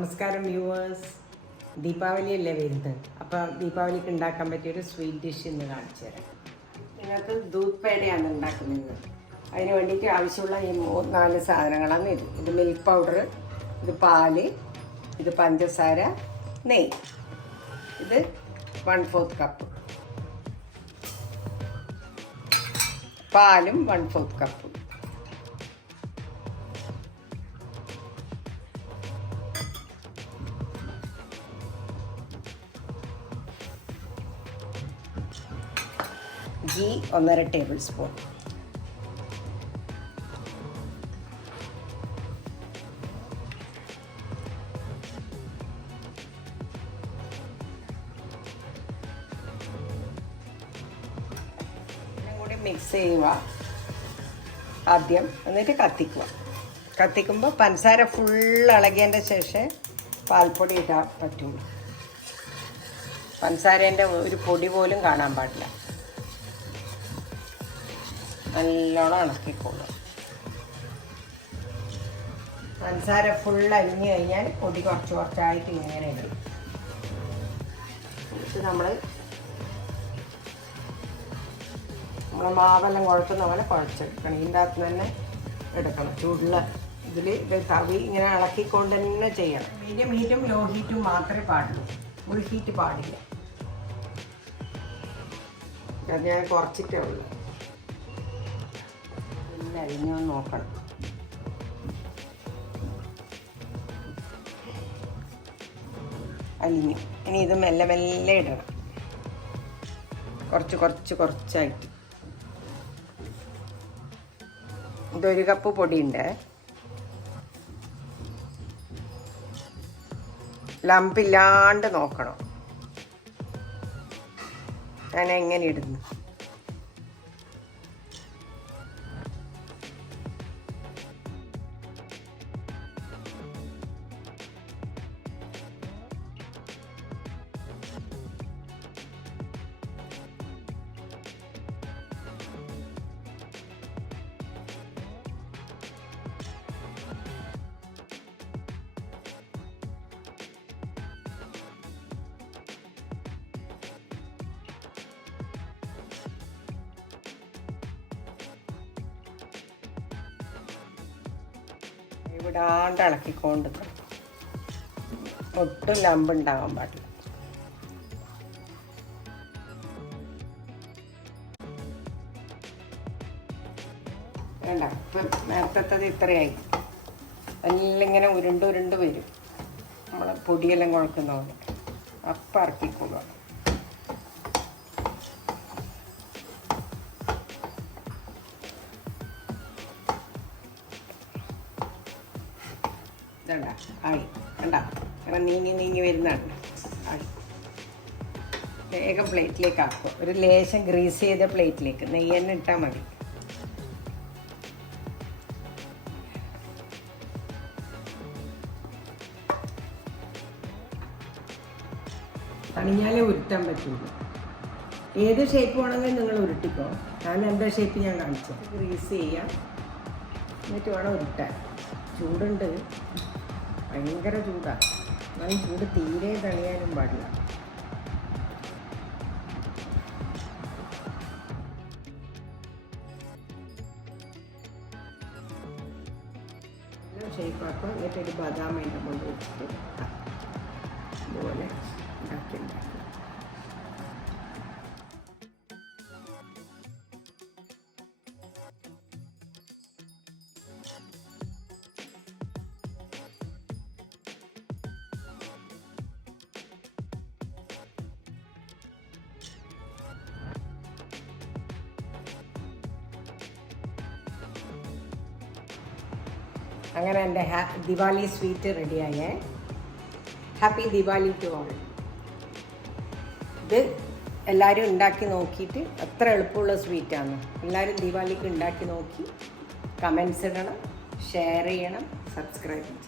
നമസ്കാരം വ്യൂവേഴ്സ്. ദീപാവലി അല്ലേ വരുന്നത്. അപ്പോൾ ദീപാവലിക്ക് ഉണ്ടാക്കാൻ പറ്റിയൊരു സ്വീറ്റ് ഡിഷ് ഇന്ന് കാണിച്ചു തരാം. നിങ്ങൾക്ക് ദൂധ് പേടയാണ് ഉണ്ടാക്കുന്നത്. അതിന് വേണ്ടിയിട്ട് ആവശ്യമുള്ള ഈ 4 സാധനങ്ങളാണ് ഇത് മിൽക്ക് പൗഡർ, ഇത് പാല്, ഇത് പഞ്ചസാര, നെയ്യ്, ഇത് 1/4 കപ്പ് പാലും 1/4 കപ്പ്. ഘീ 1.5 table spoon. കൂടി മിക്സ് ചെയ്യുക ആദ്യം, എന്നിട്ട് കത്തിക്കുക. കത്തിക്കുമ്പോൾ പഞ്ചസാര ഫുൾ ഇളകിയതിൻ്റെ ശേഷം പാൽപ്പൊടി ഇടാൻ പറ്റുള്ളൂ. പഞ്ചസാരേൻ്റെ ഒരു പൊടി പോലും കാണാൻ പാടില്ല. നല്ലോണം ഇളക്കിക്കൊള്ളുക. പഞ്ചസാര ഫുൾ അലിഞ്ഞു കഴിഞ്ഞാൽ പൊടി കുറച്ച് കുറച്ചായിട്ട് ഇങ്ങനെ ഇടും. ഇത് നമ്മൾ മാവെല്ലാം കുഴക്കുന്ന പോലെ കുഴച്ചെടുക്കണം. ഇതിൻ്റെ അകത്ത് തന്നെ എടുക്കണം. ചൂടുള്ള ഇതിൽ തവി ഇങ്ങനെ ഇളക്കിക്കൊണ്ട് തന്നെ ചെയ്യണം. മീഡിയം ഹീറ്റും ലോ ഹീറ്റും മാത്രമേ പാടുള്ളൂ. ഫുൾ ഹീറ്റ് പാടില്ല. അത് ഞാൻ കുറച്ചിട്ടേ ഉള്ളൂ. അരിഞ്ഞോ നോക്കണം. അലിഞ്ഞു. ഇനി ഇത് മെല്ലെ മെല്ലെ ഇടണം. കുറച്ചായിട്ട്. ഇതൊരു കപ്പ് പൊടിയുണ്ട്. ലംപില്ലാണ്ട് നോക്കണം. ഞാൻ എങ്ങനെ ഇടുന്നു. വിടാണ്ട് ഇളക്കിക്കൊണ്ട് ഒട്ടും ലമ്പുണ്ടാകാൻ പാടില്ല. വേണ്ട, ഇപ്പം നേരത്തെ ഇത്രയായി. എല്ലാം ഇങ്ങനെ ഉരുണ്ട് വരും. നമ്മൾ പൊടിയെല്ലാം കുഴക്കുന്ന പോലെ. അപ്പം ഇറക്കിക്കൊള്ളുക. ആയി കണ്ട, കാരണം നീങ്ങി വരുന്നുണ്ട്. ആയി വേഗം പ്ലേറ്റിലേക്ക് ആക്കുക. ഒരു ലേശം ഗ്രീസ് ചെയ്ത പ്ലേറ്റിലേക്ക് നെയ്യ് തന്നെ ഇട്ടാൽ മതി. തണിഞ്ഞാലേ ഉരുട്ടാൻ പറ്റുള്ളൂ. ഏത് ഷേപ്പ് വേണമെങ്കിലും നിങ്ങൾ ഉരുട്ടിക്കോ. ഞാൻ എൻ്റെ ഷേപ്പ് ഞാൻ കാണിച്ചത്. ഗ്രീസ് ചെയ്യാം, എന്നിട്ട് വേണം ഉരുട്ടാൻ. ചൂടുണ്ട്, ഭയങ്കര ചൂടാണ്. എന്നാലും ചൂട് തീരെ തണിയാനും പാടില്ല. ഷേപ്പാക്കും. എന്നിട്ടൊരു ബദാം അതിൻ്റെ കൊണ്ട് വെച്ചിട്ട് ഇതുപോലെ ഉണ്ടാക്കി. അങ്ങനെ എൻ്റെ ദിവാലി സ്വീറ്റ് റെഡിയായേ. Happy Diwali to all. ഇത് എല്ലാവരും ഉണ്ടാക്കി നോക്കിയിട്ട് എത്ര എളുപ്പമുള്ള സ്വീറ്റാണ്. എല്ലാവരും ദിവാലിക്ക് ഉണ്ടാക്കി നോക്കി കമൻസ് ഇടണം, ഷെയർ ചെയ്യണം, സബ്സ്ക്രൈബ് ചെയ്യണം.